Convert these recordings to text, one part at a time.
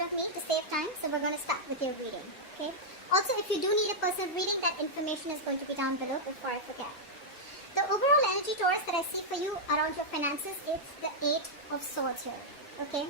front of me to save time, so we're going to start with your reading. Okay. Also, if you do need a personal reading, that information is going to be down below before I forget. The overall energy, Taurus, that I see for you around your finances, it's the 8 of Swords here. Okay.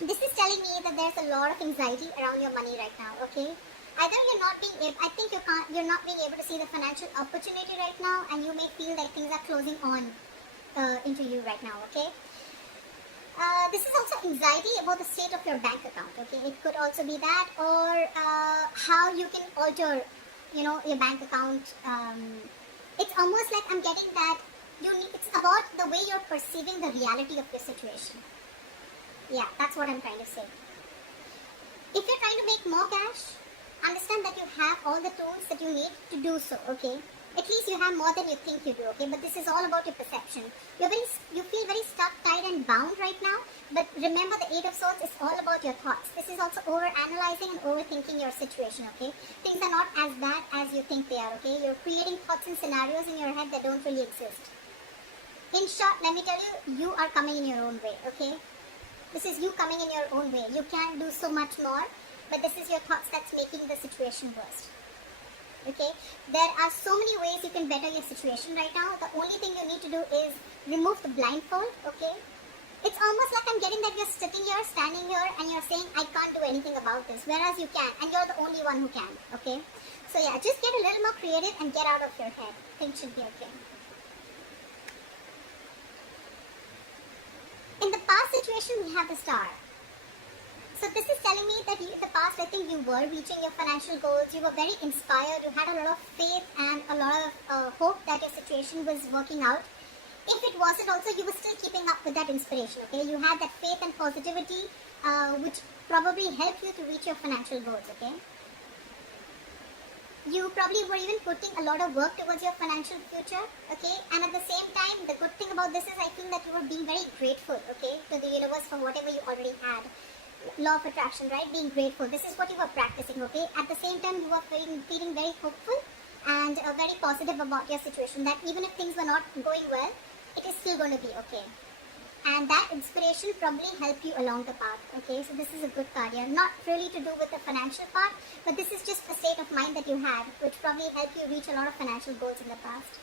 This is telling me that there's a lot of anxiety around your money right now. Okay. Either you're not being able, I think you're not being able to see the financial opportunity right now, and you may feel like things are closing on into you right now. Okay. This is also anxiety about the state of your bank account. Okay, it could also be that, or how you can alter, your bank account. It's almost like I'm getting that it's about the way you're perceiving the reality of your situation. Yeah, that's what I'm trying to say. If you're trying to make more cash, understand that you have all the tools that you need to do so. Okay. At least you have more than you think you do, okay? But this is all about your perception. You feel very stuck, tied and bound right now. But remember, the 8 of Swords is all about your thoughts. This is also over-analyzing and overthinking your situation, okay? Things are not as bad as you think they are, okay? You're creating thoughts and scenarios in your head that don't really exist. In short, let me tell you, you are coming in your own way, okay? This is you coming in your own way. You can't do so much more, but this is your thoughts that's making the situation worse. Okay, there are so many ways you can better your situation right now. The only thing you need to do is remove the blindfold. Okay, it's almost like I'm getting that you're sitting here, standing here, and you're saying, I can't do anything about this, whereas you can, and you're the only one who can. Okay, so yeah, just get a little more creative and get out of your head. Things should be okay. In the past situation, we have the Star. So this is telling me that in the past, I think you were reaching your financial goals. You were very inspired. You had a lot of faith and a lot of hope that your situation was working out. If it wasn't also, you were still keeping up with that inspiration, okay? You had that faith and positivity, which probably helped you to reach your financial goals, okay? You probably were even putting a lot of work towards your financial future, okay? And at the same time, the good thing about this is I feel that you were being very grateful, okay, to the universe for whatever you already had. Law of attraction, right? Being grateful. This is what you were practicing, okay? At the same time, you were feeling very hopeful and very positive about your situation, that even if things were not going well, it is still going to be okay. And that inspiration probably helped you along the path, okay? So this is a good card here. Not really to do with the financial part, but this is just a state of mind that you had, which probably helped you reach a lot of financial goals in the past.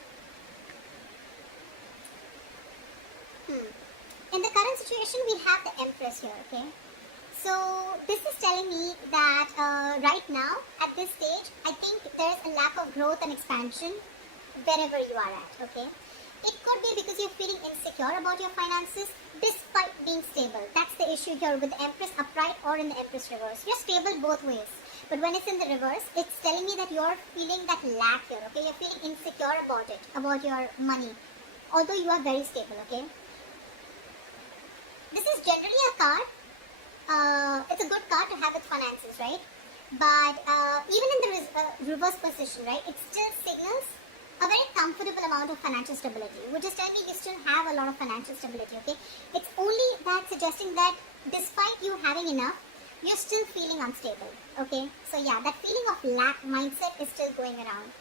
In the current situation, we have the Empress here, okay? So this is telling me that right now, at this stage, I think there's a lack of growth and expansion wherever you are at, okay? It could be because you're feeling insecure about your finances despite being stable. That's the issue here with the Empress upright or in the Empress reverse. You're stable both ways. But when it's in the reverse, it's telling me that you're feeling that lack here, okay? You're feeling insecure about it, about your money, although you are very stable, okay? This is generally a card. It's a good card to have with finances, right? But even in the reverse position, right, it still signals a very comfortable amount of financial stability, which is telling me you still have a lot of financial stability, okay? It's only that suggesting that despite you having enough, you're still feeling unstable, okay? So yeah, that feeling of lack mindset is still going around.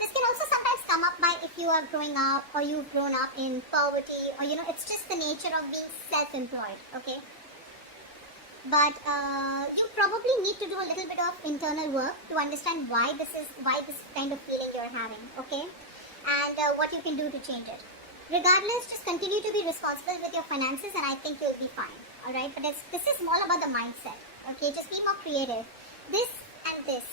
This can also sometimes come up by if you are growing up or you've grown up in poverty, or it's just the nature of being self-employed, okay? But you probably need to do a little bit of internal work to understand why this kind of feeling you're having, okay? And what you can do to change it. Regardless, just continue to be responsible with your finances and I think you'll be fine, alright? But this is all about the mindset, okay? Just be more creative. This and this.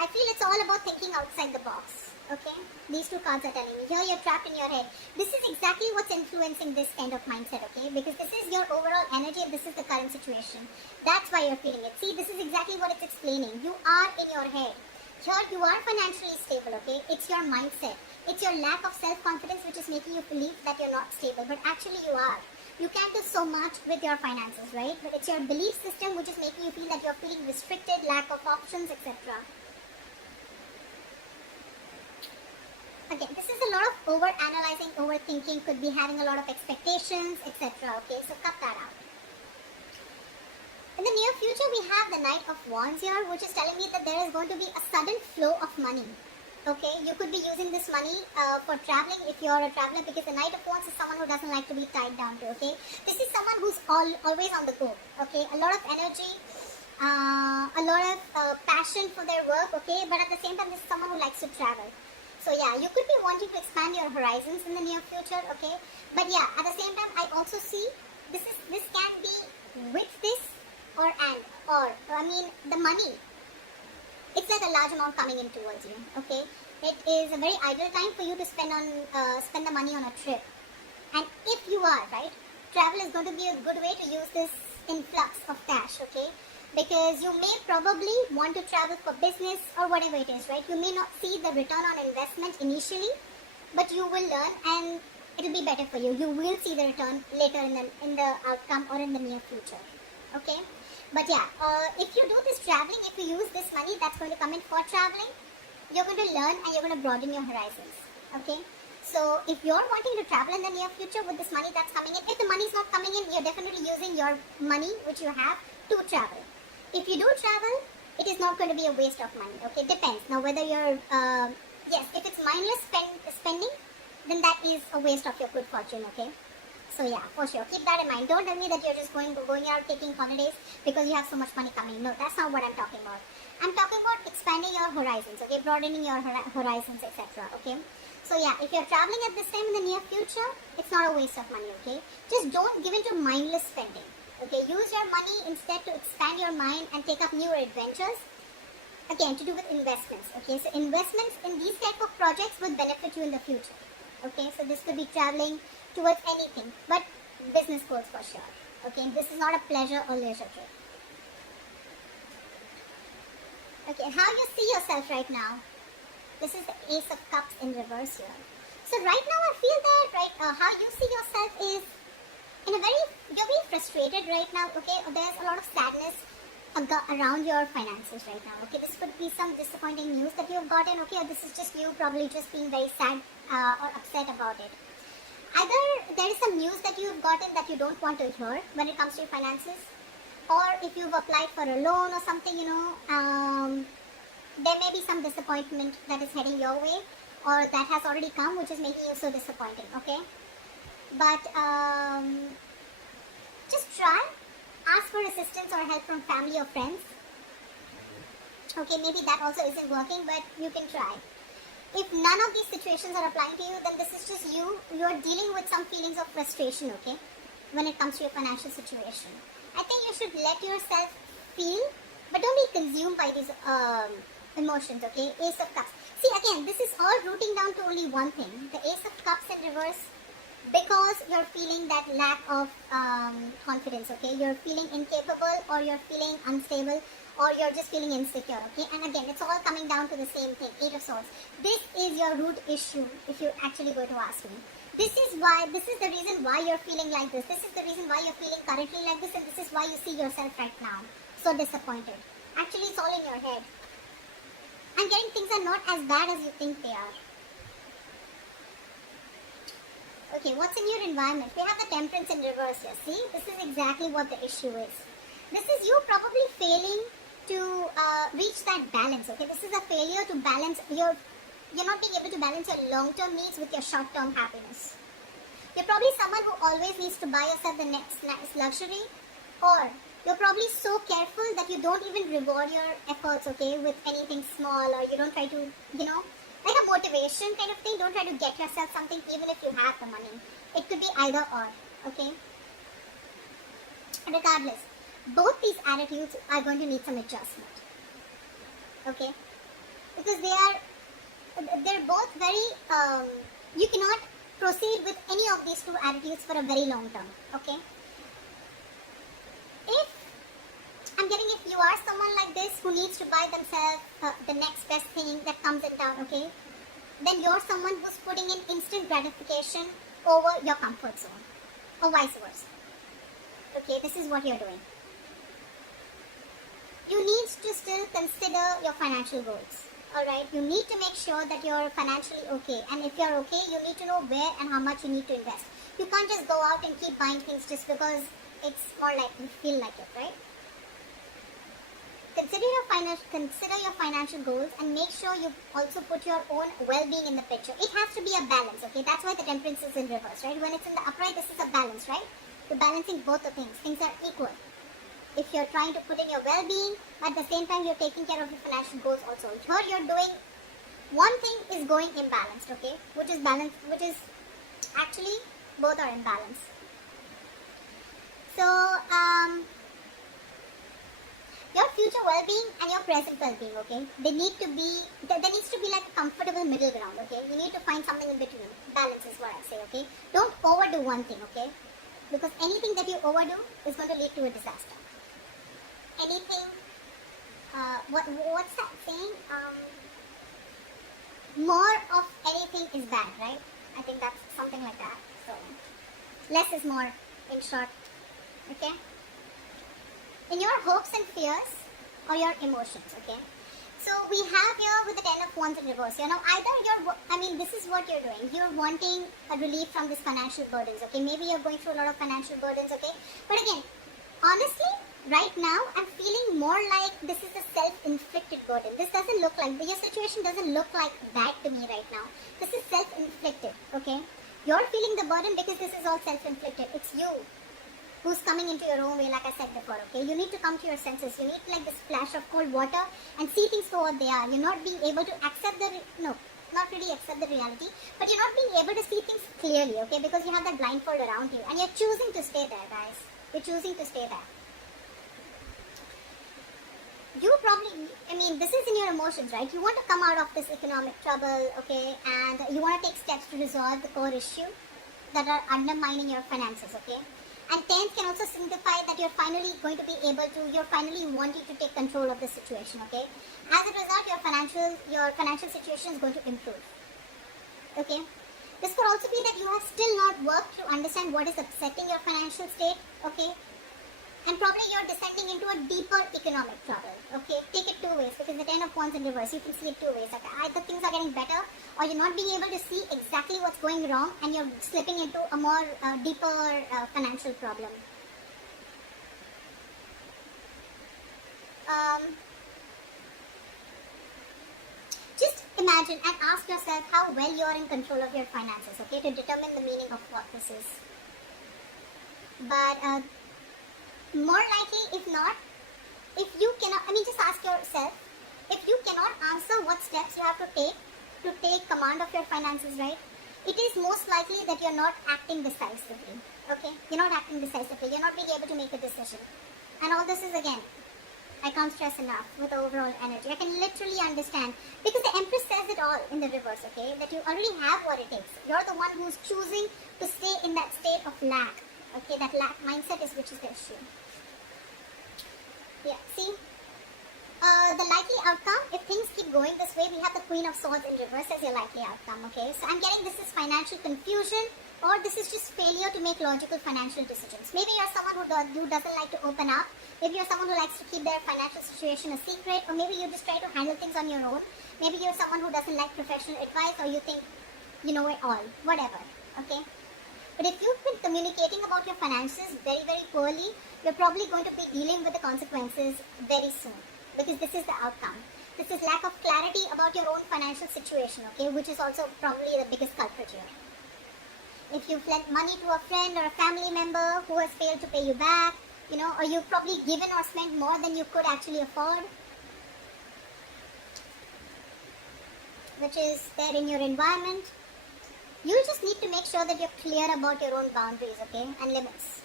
I feel it's all about thinking outside the box, okay? These two cards are telling me. Here you're trapped in your head. This is exactly what's influencing this kind of mindset, okay? Because this is your overall energy and this is the current situation. That's why you're feeling it. See, this is exactly what it's explaining. You are in your head. Here you are financially stable, okay? It's your mindset. It's your lack of self-confidence which is making you believe that you're not stable. But actually you are. You can't do so much with your finances, right? But it's your belief system which is making you feel that you're feeling restricted, lack of options, etc. Again, this is a lot of over-analyzing, overthinking, could be having a lot of expectations, etc. Okay, so cut that out. In the near future, we have the Knight of Wands here, which is telling me that there is going to be a sudden flow of money. Okay, you could be using this money for traveling if you're a traveler, because the Knight of Wands is someone who doesn't like to be tied down to. Okay, this is someone who's always on the go. Okay, a lot of energy, a lot of passion for their work. Okay, but at the same time, this is someone who likes to travel. So yeah, you could be wanting to expand your horizons in the near future. Okay, but yeah, at the same time, I also see this can be with this or I mean the money. It's like a large amount coming in towards you. Okay, it is a very ideal time for you to spend the money on a trip. And if you are right, travel is going to be a good way to use this influx of cash. Okay, because you may probably want to travel for business or whatever it is, right? You may not see the return on investment initially, but you will learn and it will be better for you. You will see the return later in the outcome or in the near future. Okay, but yeah, if you do this traveling, if you use this money that's going to come in for traveling, you're going to learn and you're going to broaden your horizons. Okay, so if you're wanting to travel in the near future with this money that's coming in, if the money is not coming in, you're definitely using your money which you have to travel. If you do travel, it is not going to be a waste of money. Okay, depends. Now whether you're yes, if it's mindless spending, then that is a waste of your good fortune. Okay, so yeah, for sure, keep that in mind. Don't tell me that you're just going out taking holidays because you have so much money coming. No, that's not what I'm talking about. I'm talking about expanding your horizons. Okay, broadening your horizons, etc. Okay, so yeah, if you're traveling at this time in the near future, it's not a waste of money. Okay, just don't give into mindless spending. Okay, use your money instead to expand your mind and take up newer adventures. Again, to do with investments. Okay, so investments in these type of projects will benefit you in the future. Okay, so this could be traveling towards anything, but business goals for sure. Okay, this is not a pleasure or leisure trip. Okay, how you see yourself right now? This is the Ace of Cups in reverse here. So right now I feel that how you see yourself is you're very frustrated right now. Okay, there's a lot of sadness around your finances right now. Okay, this could be some disappointing news that you've gotten. Okay, or this is just you probably just being very sad or upset about it. Either there is some news that you've gotten that you don't want to hear when it comes to your finances, or if you've applied for a loan or something, there may be some disappointment that is heading your way, or that has already come, which is making you so disappointed. Okay, but just try, ask for assistance or help from family or friends. Okay, maybe that also isn't working, but you can try. If none of these situations are applying to you, then this is just you're dealing with some feelings of frustration. Okay, when it comes to your financial situation, I think you should let yourself feel, but don't be consumed by these emotions. Okay, Ace of Cups. See, again, this is all rooting down to only one thing: the Ace of Cups in reverse, because you're feeling that lack of confidence. Okay, you're feeling incapable, or you're feeling unstable, or you're just feeling insecure. Okay, and again, it's all coming down to the same thing: Eight of Swords. This is your root issue, if you're actually going to ask me. This is the reason why you're feeling like this. This is the reason why you're feeling currently like this, and this is why you see yourself right now so disappointed. Actually, it's all in your head. I'm getting things are not as bad as you think they are. Okay, what's in your environment? We have the Temperance in reverse here. See, this is exactly what the issue is. This is you probably failing to reach that balance. Okay, this is a failure to balance you're not being able to balance your long-term needs with your short-term happiness. You're probably someone who always needs to buy yourself the next luxury, or you're probably so careful that you don't even reward your efforts, okay, with anything small, or you don't try to, like a motivation kind of thing. Don't try to get yourself something even if you have the money. It could be either or, okay? Regardless, both these attitudes are going to need some adjustment, okay? Because they're both very, you cannot proceed with any of these two attitudes for a very long term, okay? If you are someone like this who needs to buy themselves the next best thing that comes in town, okay, then you're someone who's putting in instant gratification over your comfort zone, or vice versa. Okay, this is what you're doing. You need to still consider your financial goals. Alright, you need to make sure that you're financially okay. And if you're okay, you need to know where and how much you need to invest. You can't just go out and keep buying things just because it's more like you feel like it, right? consider your financial goals, and make sure you also put your own well-being in the picture. It has to be a balance, okay? That's why the temperance is in reverse, right? When it's in the upright, this is a balance, right? You're balancing both the things. Things are equal. If you're trying to put in your well-being, at the same time you're taking care of your financial goals also. Here you're doing one thing is going imbalanced, okay? Which is balance, which is actually both are imbalanced. So, your future well-being and your present well-being, okay? There needs to be like a comfortable middle ground, okay? You need to find something in between. Balance is what I say, okay? Don't overdo one thing, okay? Because anything that you overdo is going to lead to a disaster. Anything, what's that saying? More of anything is bad, right? I think that's something like that. So, less is more, in short, okay? In your hopes and fears or your emotions, okay? So we have here with the 10 of Wands in reverse. You know, this is what you're doing. You're wanting a relief from these financial burdens, okay? Maybe you're going through a lot of financial burdens, okay? But again, honestly, right now, I'm feeling more like this is a self-inflicted burden. This doesn't look like, your situation doesn't look like that to me right now. This is self-inflicted, okay? You're feeling the burden because this is all self-inflicted. It's you who's coming into your own way, like I said before, okay? You need to come to your senses. You need like this splash of cold water and see things for what they are. You're not being able to accept not really accept the reality, but you're not being able to see things clearly, okay? Because you have that blindfold around you and you're choosing to stay there, guys. You're choosing to stay there. This is in your emotions, right? You want to come out of this economic trouble, okay? And you want to take steps to resolve the core issue that are undermining your finances, okay? And 10th can also signify that you're finally wanting to take control of the situation, okay? As a result, your financial situation is going to improve, okay? This could also be that you have still not worked to understand what is upsetting your financial state, okay? And probably you're descending into a deeper economic trouble, okay? Take it two ways, because the 10 of Wands in reverse, you can see it two ways. Okay? Either things are getting better, or you're not being able to see exactly what's going wrong, and you're slipping into a more deeper financial problem. Just imagine and ask yourself how well you're in control of your finances, okay? To determine the meaning of what this is. But more likely, if not, if you cannot, just ask yourself, if you cannot answer what steps you have to take command of your finances, right? It is most likely that you're not acting decisively, okay? You're not acting decisively. You're not being able to make a decision. And all this is, again, I can't stress enough with the overall energy. I can literally understand, because the Empress says it all in the reverse, okay? That you already have what it takes. You're the one who's choosing to stay in that state of lack, okay? That lack mindset is which is the issue. Yeah, see, the likely outcome, if things keep going this way, we have the Queen of Swords in reverse as your likely outcome, okay? So I'm getting this is financial confusion, or this is just failure to make logical financial decisions. Maybe you're someone who doesn't like to open up. Maybe you're someone who likes to keep their financial situation a secret, or maybe you just try to handle things on your own. Maybe you're someone who doesn't like professional advice, or you think you know it all, whatever, okay? But if you've been communicating about your finances very, very poorly, you're probably going to be dealing with the consequences very soon, because this is the outcome. This is lack of clarity about your own financial situation, okay, which is also probably the biggest culprit here. If you've lent money to a friend or a family member who has failed to pay you back, or you've probably given or spent more than you could actually afford, which is there in your environment, you just need to make sure that you're clear about your own boundaries, okay, and limits.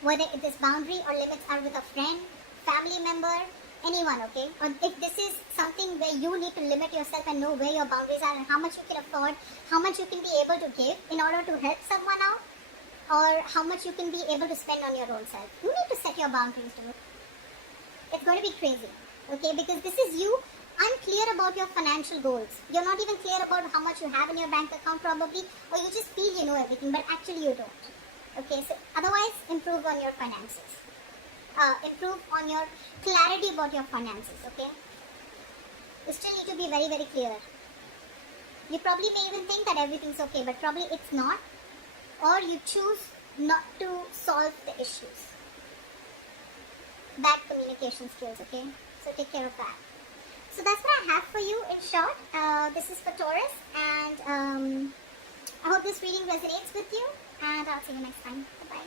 Whether this boundary or limits are with a friend, family member, anyone, okay? Or if this is something where you need to limit yourself and know where your boundaries are and how much you can afford, how much you can be able to give in order to help someone out, or how much you can be able to spend on your own self. You need to set your boundaries, dude. It's going to be crazy, okay? Because this is you unclear about your financial goals. You're not even clear about how much you have in your bank account probably, or you just feel you know everything, but actually you don't. Okay, so otherwise, improve on your finances. Improve on your clarity about your finances, okay? You still need to be very, very clear. You probably may even think that everything's okay, but probably it's not. Or you choose not to solve the issues. Bad communication skills, okay? So So take care of that. So that's what I have for you in short. This is for Taurus, and I hope this reading resonates with you, and I'll see you next time. Bye-bye.